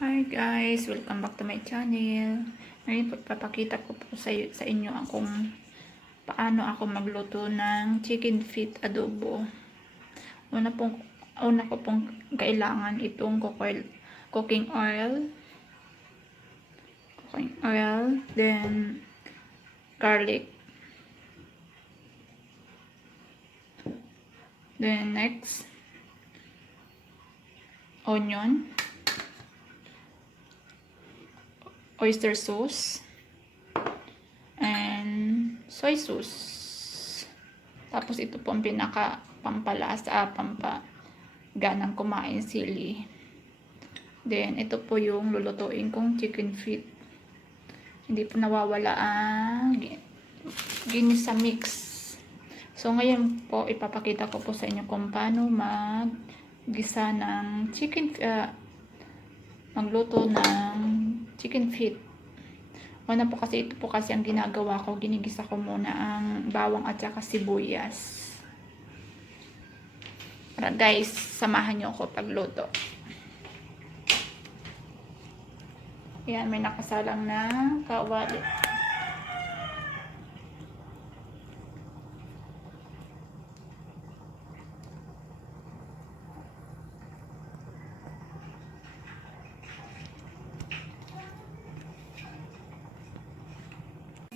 Hi guys! Welcome back to my channel. Ngayon po papakita ko po sa inyo kung paano ako magluto ng chicken feet adobo. Una ko pong kailangan itong cooking oil, then garlic, then next onion, oyster sauce, and soy sauce. Tapos ito po ang pinaka pampalasa, pampaganang kumain, sili. Then ito po yung lulutuin kong chicken feet. Hindi po nawawala ang ginisa mix. So ngayon po ipapakita ko po sa inyo kung paano maggisa ng magluto ng chicken feet. Una po kasi ito po kasi ang ginagawa ko, ginigisa ko muna ang bawang at saka sibuyas. Para guys, samahan nyo ako pagluto. Ayan, may nakasalang na kawali.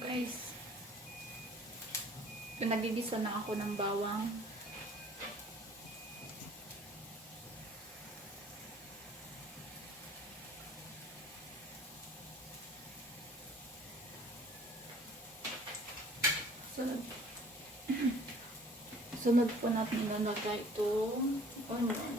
Guys, nagigisa na ako ng bawang. Sunod po natin ilalagay itong onion.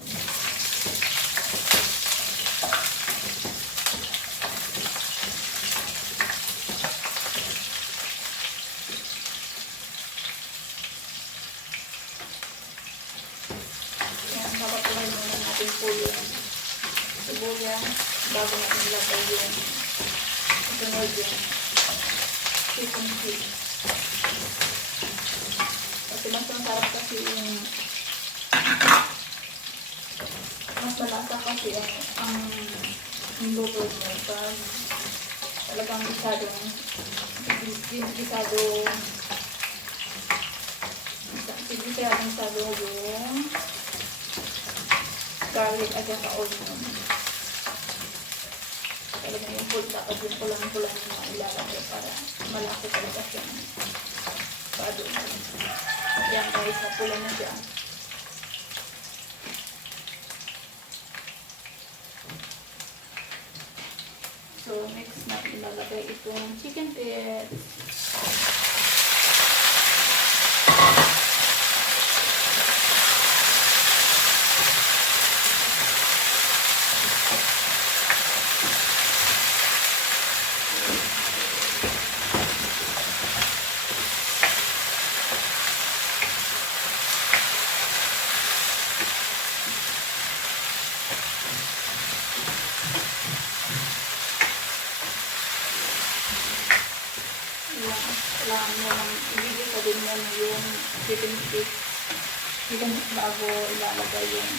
Papatuloy muna natin po yung sibuyas bago natin ilagay yung sunod yung chicken feet. Kasi mas masarap kasi yung mas malasa kasi ang luto mo pag talagang gisadong yung garlic at saka onion. Talaga yung pulsa at yung pulang-pulang yung mga ilalagay para malaki talaga siya ng pa-adobo. Yan guys, napula na siya. So next natin ilalagay itong chicken feet. Kailangan mo lang ibigay din mo yung chicken feet bago ilalagay yung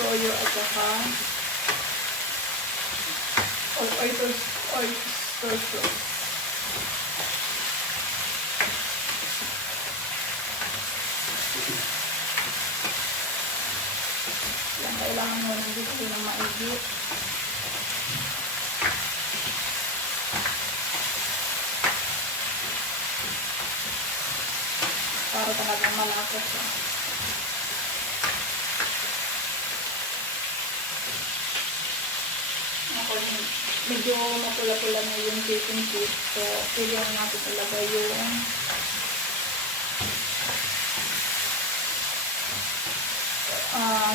toyo at saka oyster sauce. Kailangan mo lang dito ng maigit. Para talagang malasa siya. Medyo mapula-pula na yung chicken feet. So, pwede na natin ilagay yung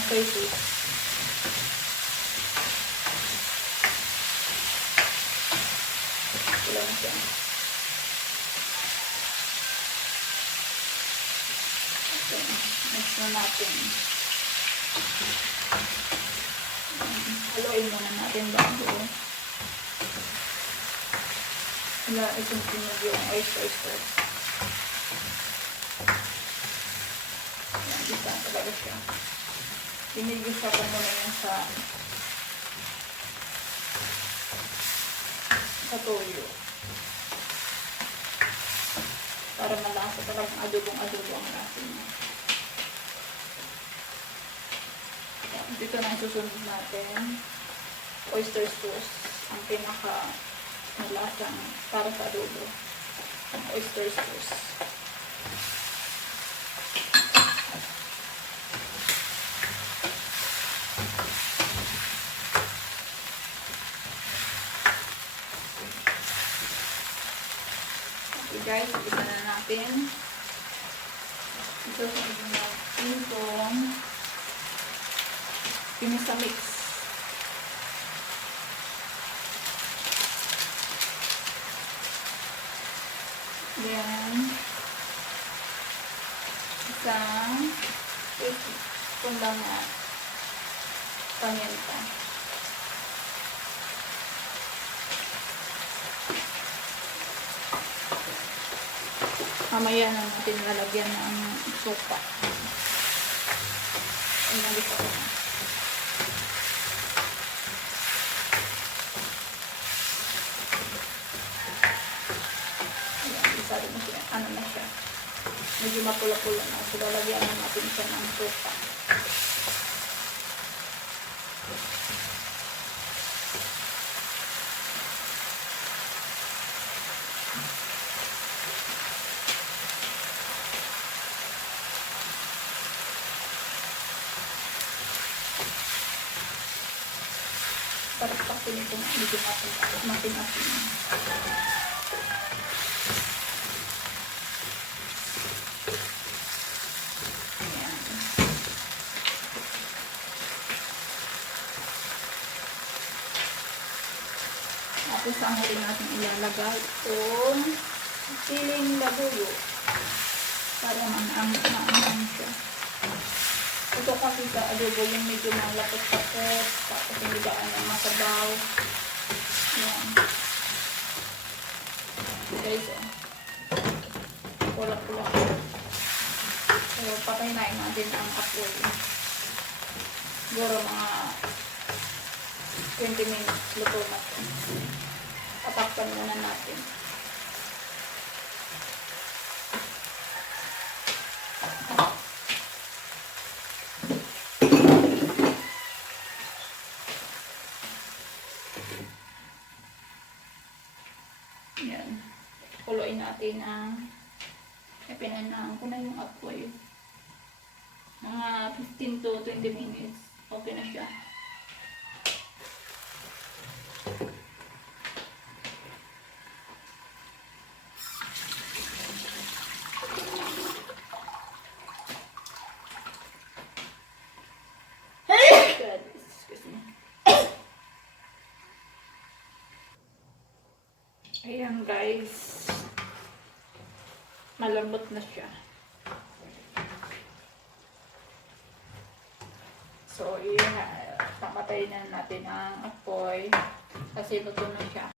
soy sauce. Pula na siya. Mix na natin. Haluin muna natin bago isunod yung oyster sauce. Yan, gisa talaga siya. Pinigisa ko muna yan sa sa toyo. Para malasa talagang adobong-adobo ang lasa niya. Dito na susunod natin. Oyster sauce. Ang pinaka malasang para sa adobo. Ang oyster sauce. Okay guys, isa na natin. Ito sa natin itong pinisa mix. Then, isang kundang paminta. Mamaya na natin lalagyan ng sopa. Inalis ako na. Ano na siya, medyo mapula-pula na. So, lalagyan na natin siya ng sopa. Para paksin itong medyo matin-atin. Tapos ang huli natin ilalagay itong siling labuyo para maanghang siya. Ito kasi sa adobo yung medyo malapot-lapot, tapos hindi gaan yung masabaw. Yan. Guys, pula-pula. So, patayin natin ang apoy. Siguro mga 20 minutes luto na ito. Tatakpan muna natin. Yan. Kuluin natin ang pinanahan ko na yung apoy. Mga 15 to 20 minutes. Okay na siya. Ayan guys, malambot na siya. So, pamatay na natin ang apoy kasi luto na siya.